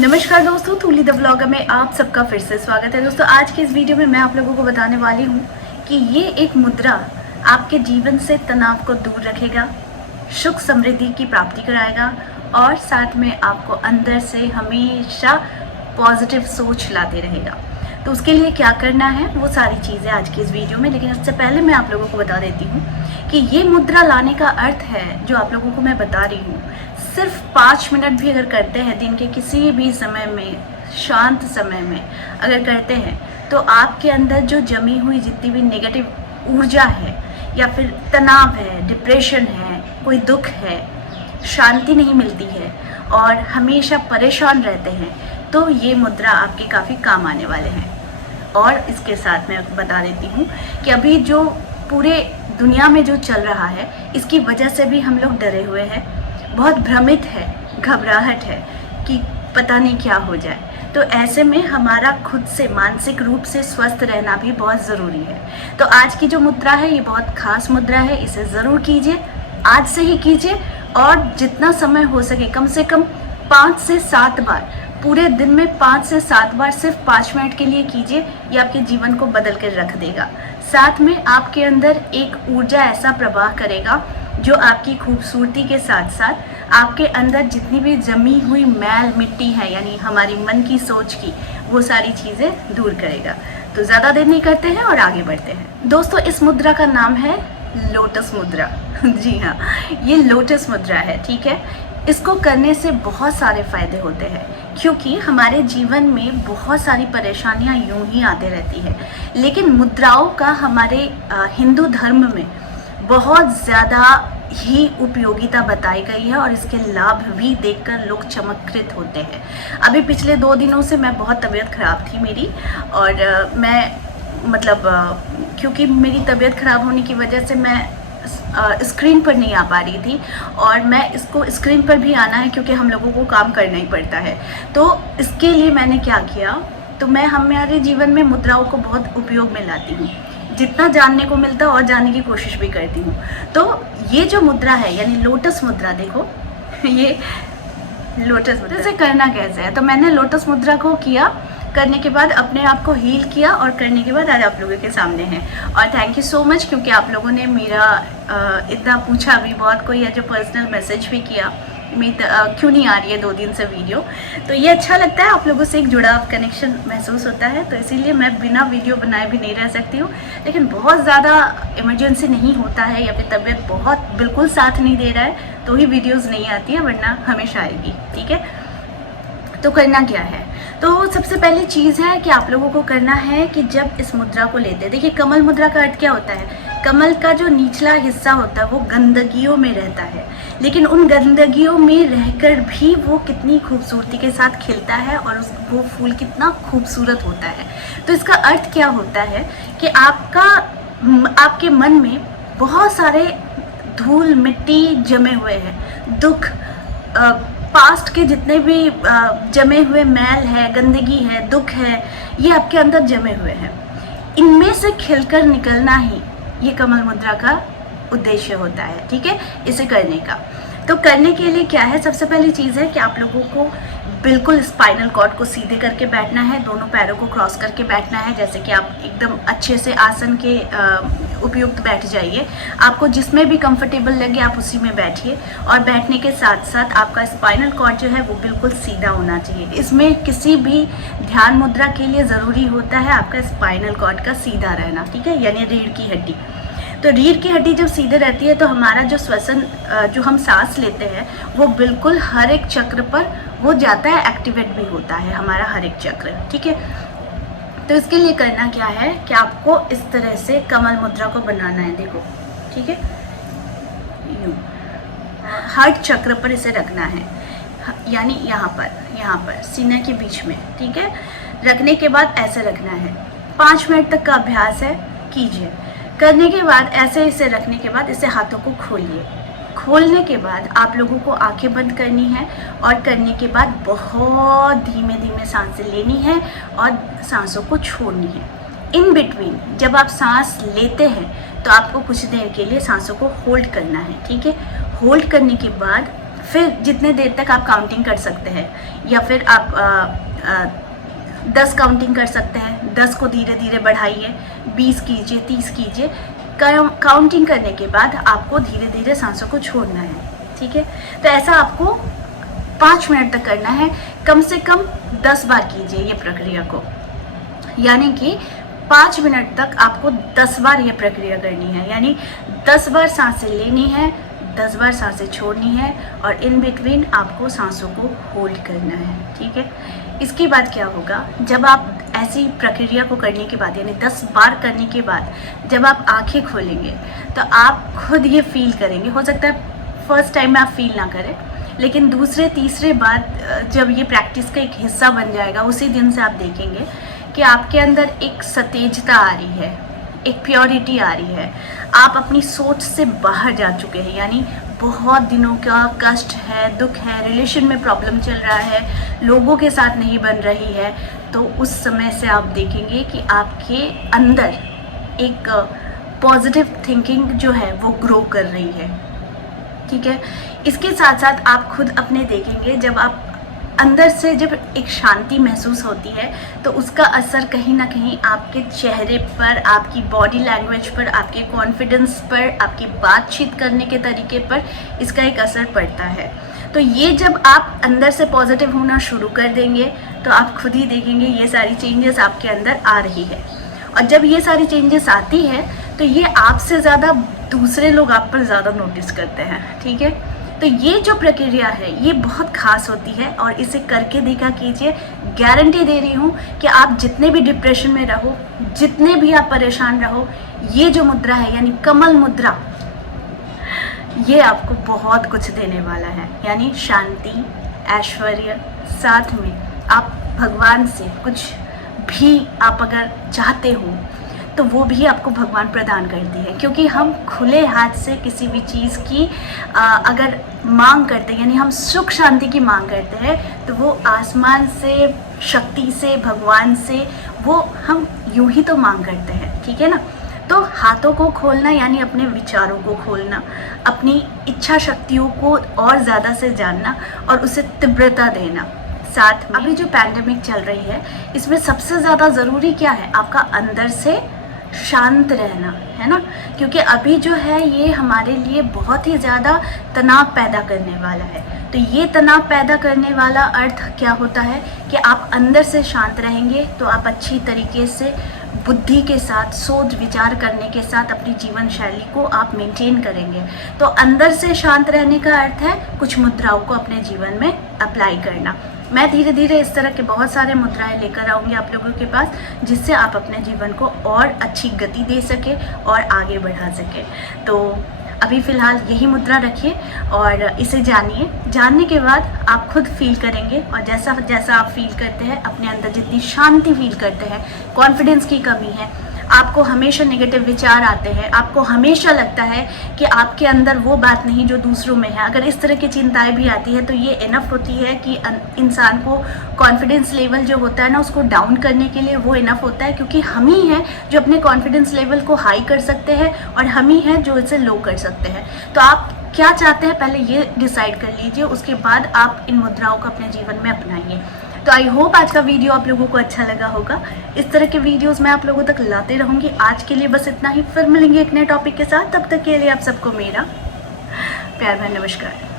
नमस्कार दोस्तों, थूली the blogger में आप सबका फिर से स्वागत है। दोस्तों, आज की इस वीडियो में मैं आप लोगों को बताने वाली हूँ कि ये एक मुद्रा आपके जीवन से तनाव को दूर रखेगा, सुख समृद्धि की प्राप्ति कराएगा और साथ में आपको अंदर से हमेशा पॉजिटिव सोच लाते रहेगा। तो उसके लिए क्या करना है वो सारी चीज़ें आज की इस वीडियो में, लेकिन उससे पहले मैं आप लोगों को बता देती हूँ कि ये मुद्रा लाने का अर्थ है जो आप लोगों को मैं बता रही हूँ, सिर्फ 5 मिनट भी अगर करते हैं दिन के किसी भी समय में, शांत समय में अगर करते हैं तो आपके अंदर जो जमी हुई जितनी भी नेगेटिव ऊर्जा है या फिर तनाव है, डिप्रेशन है, कोई दुख है, शांति नहीं मिलती है और हमेशा परेशान रहते हैं, तो ये मुद्रा आपके काफ़ी काम आने वाले हैं। और इसके साथ मैं बता देती हूँ कि अभी जो पूरे दुनिया में जो चल रहा है इसकी वजह से भी हम लोग डरे हुए हैं, बहुत भ्रमित है, घबराहट है कि पता नहीं क्या हो जाए। तो ऐसे में हमारा खुद से मानसिक रूप से स्वस्थ रहना भी बहुत ज़रूरी है। तो आज की जो मुद्रा है ये बहुत खास मुद्रा है, इसे ज़रूर कीजिए, आज से ही कीजिए और जितना समय हो सके कम से कम 5 से 7 बार, पूरे दिन में 5 से 7 बार सिर्फ 5 मिनट के लिए कीजिए। ये आपके जीवन को बदल कर रख देगा। साथ में आपके अंदर एक ऊर्जा ऐसा प्रवाह करेगा जो आपकी खूबसूरती के साथ साथ आपके अंदर जितनी भी जमी हुई मैल मिट्टी है, यानी हमारी मन की सोच की, वो सारी चीज़ें दूर करेगा। तो ज़्यादा देर नहीं करते हैं और आगे बढ़ते हैं। दोस्तों, इस मुद्रा का नाम है लोटस मुद्रा। जी हाँ, ये लोटस मुद्रा है, ठीक है। इसको करने से बहुत सारे फ़ायदे होते हैं क्योंकि हमारे जीवन में बहुत सारी परेशानियां यूं ही आते रहती है, लेकिन मुद्राओं का हमारे हिंदू धर्म में बहुत ज़्यादा ही उपयोगिता बताई गई है और इसके लाभ भी देखकर लोग चमत्कृत होते हैं। अभी पिछले 2 दिनों से मैं बहुत तबीयत ख़राब थी मेरी, और क्योंकि मेरी तबीयत ख़राब होने की वजह से मैं स्क्रीन पर नहीं आ पा रही थी, और मैं इसको स्क्रीन पर भी आना है क्योंकि हम लोगों को काम करना ही पड़ता है। तो इसके लिए मैंने क्या किया, तो मैं हमारे जीवन में मुद्राओं को बहुत उपयोग में लाती हूँ, जितना जानने को मिलता है और जानने की कोशिश भी करती हूँ। तो ये जो मुद्रा है यानी लोटस मुद्रा, देखो ये लोटस मुद्रा से करना कैसे है। तो मैंने लोटस मुद्रा को किया, करने के बाद अपने आप को हील किया और करने के बाद आज आप लोगों के सामने हैं। और थैंक यू सो मच क्योंकि आप लोगों ने मेरा इतना पूछा भी, बहुत कोई है जो पर्सनल मैसेज भी किया क्यों नहीं आ रही है 2 दिन से वीडियो। तो ये अच्छा लगता है, आप लोगों से एक जुड़ाव कनेक्शन महसूस होता है। तो इसीलिए मैं बिना वीडियो बनाए भी नहीं रह सकती हूँ, लेकिन बहुत ज़्यादा इमरजेंसी नहीं होता है या फिर तबीयत बहुत बिल्कुल साथ नहीं दे रहा है तो ही वीडियोज़ नहीं आती है, वरना हमेशा आएगी, ठीक है। तो करना क्या है, तो सबसे पहली चीज़ है कि आप लोगों को करना है कि जब इस मुद्रा को लेते हैं, देखिए कमल मुद्रा का अर्थ क्या होता है, कमल का जो निचला हिस्सा होता है वो गंदगियों में रहता है, लेकिन उन गंदगियों में रहकर भी वो कितनी खूबसूरती के साथ खिलता है और वो फूल कितना खूबसूरत होता है। तो इसका अर्थ क्या होता है कि आपके मन में बहुत सारे धूल मिट्टी जमे हुए हैं, दुख, पास्ट के जितने भी जमे हुए मैल है, गंदगी है, दुख है, ये आपके अंदर जमे हुए हैं। इनमें से खिलकर निकलना ही ये कमल मुद्रा का उद्देश्य होता है, ठीक है, इसे करने का। तो करने के लिए क्या है, सबसे पहली चीज़ है कि आप लोगों को बिल्कुल स्पाइनल कॉर्ड को सीधे करके बैठना है, दोनों पैरों को क्रॉस करके बैठना है, जैसे कि आप एकदम अच्छे से आसन के उपयुक्त बैठ जाइए। आपको जिसमें भी कंफर्टेबल लगे आप उसी में बैठिए, और बैठने के साथ साथ आपका स्पाइनल कॉर्ड जो है वो बिल्कुल सीधा होना चाहिए। इसमें किसी भी ध्यान मुद्रा के लिए ज़रूरी होता है आपका स्पाइनल कॉर्ड का सीधा रहना, ठीक है, यानी रीढ़ की हड्डी। तो रीढ़ की हड्डी जब सीधे रहती है तो हमारा जो श्वसन, जो हम सांस लेते हैं वो बिल्कुल हर एक चक्र पर वो जाता है, एक्टिवेट भी होता है हमारा हर एक चक्र, ठीक है। तो इसके लिए करना क्या है कि आपको इस तरह से कमल मुद्रा को बनाना है, देखो, ठीक है, यूं हर चक्र पर इसे रखना है, यानी यहाँ पर सीने के बीच में, ठीक है। रखने के बाद ऐसे रखना है, 5 मिनट तक का अभ्यास है, कीजिए। करने के बाद ऐसे इसे रखने के बाद इसे हाथों को खोलिए। खोलने के बाद आप लोगों को आंखें बंद करनी है और करने के बाद बहुत धीमे धीमे सांसें लेनी है और सांसों को छोड़नी है। इन बिटवीन जब आप सांस लेते हैं तो आपको कुछ देर के लिए सांसों को होल्ड करना है, ठीक है। होल्ड करने के बाद फिर जितने देर तक आप काउंटिंग कर सकते हैं, या फिर आप 10 काउंटिंग कर सकते हैं, 10 को धीरे धीरे बढ़ाइए, 20 कीजिए, 30 कीजिए। काउंटिंग करने के बाद आपको धीरे धीरे सांसों को छोड़ना है, ठीक है। तो ऐसा आपको 5 मिनट तक करना है, कम से कम 10 बार कीजिए ये प्रक्रिया को, यानी कि 5 मिनट तक आपको 10 बार ये प्रक्रिया करनी है, यानी 10 बार सांसें लेनी है, 10 बार सांसें छोड़नी है, और इन बिटवीन आपको सांसों को होल्ड करना है, ठीक है। इसके बाद क्या होगा, जब आप ऐसी प्रक्रिया को करने के बाद, यानी 10 बार करने के बाद जब आप आंखें खोलेंगे तो आप खुद ये फील करेंगे। हो सकता है फर्स्ट टाइम में आप फील ना करें, लेकिन दूसरे तीसरे बार जब ये प्रैक्टिस का एक हिस्सा बन जाएगा, उसी दिन से आप देखेंगे कि आपके अंदर एक सतेजता आ रही है, एक प्योरिटी आ रही है। आप अपनी सोच से बाहर जा चुके हैं, यानी बहुत दिनों का कष्ट है, दुख है, रिलेशन में प्रॉब्लम चल रहा है, लोगों के साथ नहीं बन रही है, तो उस समय से आप देखेंगे कि आपके अंदर एक पॉजिटिव थिंकिंग जो है वो ग्रो कर रही है, ठीक है। इसके साथ साथ आप खुद अपने देखेंगे, जब आप अंदर से जब एक शांति महसूस होती है तो उसका असर कहीं ना कहीं आपके चेहरे पर, आपकी बॉडी लैंग्वेज पर, आपके कॉन्फिडेंस पर, आपकी बातचीत करने के तरीके पर इसका एक असर पड़ता है। तो ये जब आप अंदर से पॉजिटिव होना शुरू कर देंगे तो आप खुद ही देखेंगे ये सारी चेंजेस आपके अंदर आ रही है। और जब ये सारी चेंजेस आती है तो ये आपसे ज़्यादा दूसरे लोग आप पर ज़्यादा नोटिस करते हैं, ठीक है। तो ये जो प्रक्रिया है ये बहुत खास होती है, और इसे करके देखा कीजिए। गारंटी दे रही हूँ कि आप जितने भी डिप्रेशन में रहो, जितने भी आप परेशान रहो, ये जो मुद्रा है यानी कमल मुद्रा, ये आपको बहुत कुछ देने वाला है, यानी शांति, ऐश्वर्य, साथ में आप भगवान से कुछ भी आप अगर चाहते हो तो वो भी आपको भगवान प्रदान करती है। क्योंकि हम खुले हाथ से किसी भी चीज़ की अगर मांग करते हैं, यानी हम सुख शांति की मांग करते हैं, तो वो आसमान से, शक्ति से, भगवान से वो हम यूं ही तो मांग करते हैं, ठीक है ना। तो हाथों को खोलना यानी अपने विचारों को खोलना, अपनी इच्छा शक्तियों को और ज़्यादा से जानना और उसे तीव्रता देना। साथ में अभी जो पैंडेमिक चल रही है, इसमें सबसे ज़्यादा ज़रूरी क्या है, आपका अंदर से शांत रहना, है ना। क्योंकि अभी जो है ये हमारे लिए बहुत ही ज़्यादा तनाव पैदा करने वाला है। तो ये तनाव पैदा करने वाला अर्थ क्या होता है कि आप अंदर से शांत रहेंगे तो आप अच्छी तरीके से बुद्धि के साथ, सोच विचार करने के साथ अपनी जीवन शैली को आप मेंटेन करेंगे। तो अंदर से शांत रहने का अर्थ है कुछ मुद्राओं को अपने जीवन में अप्लाई करना। मैं धीरे धीरे इस तरह के बहुत सारे मुद्राएं लेकर आऊँगी आप लोगों के पास, जिससे आप अपने जीवन को और अच्छी गति दे सके और आगे बढ़ा सके। तो अभी फ़िलहाल यही मुद्रा रखिए और इसे जानिए। जानने के बाद आप खुद फील करेंगे, और जैसा जैसा आप फील करते हैं, अपने अंदर जितनी शांति फील करते हैं, कॉन्फिडेंस की कमी है, आपको हमेशा नेगेटिव विचार आते हैं, आपको हमेशा लगता है कि आपके अंदर वो बात नहीं जो दूसरों में है, अगर इस तरह की चिंताएं भी आती है तो ये इनफ होती है कि इंसान को कॉन्फिडेंस लेवल जो होता है ना, उसको डाउन करने के लिए वो इनफ होता है। क्योंकि हम ही हैं जो अपने कॉन्फिडेंस लेवल को हाई कर सकते हैं और हम ही हैं जो इसे लो कर सकते हैं। तो आप क्या चाहते हैं पहले ये डिसाइड कर लीजिए, उसके बाद आप इन मुद्राओं को अपने जीवन में अपनाइए। तो आई होप आज का वीडियो आप लोगों को अच्छा लगा होगा। इस तरह के वीडियोस मैं आप लोगों तक लाते रहूँगी। आज के लिए बस इतना ही, फिर मिलेंगे एक नए टॉपिक के साथ। तब तक के लिए आप सबको मेरा प्यार भरा नमस्कार।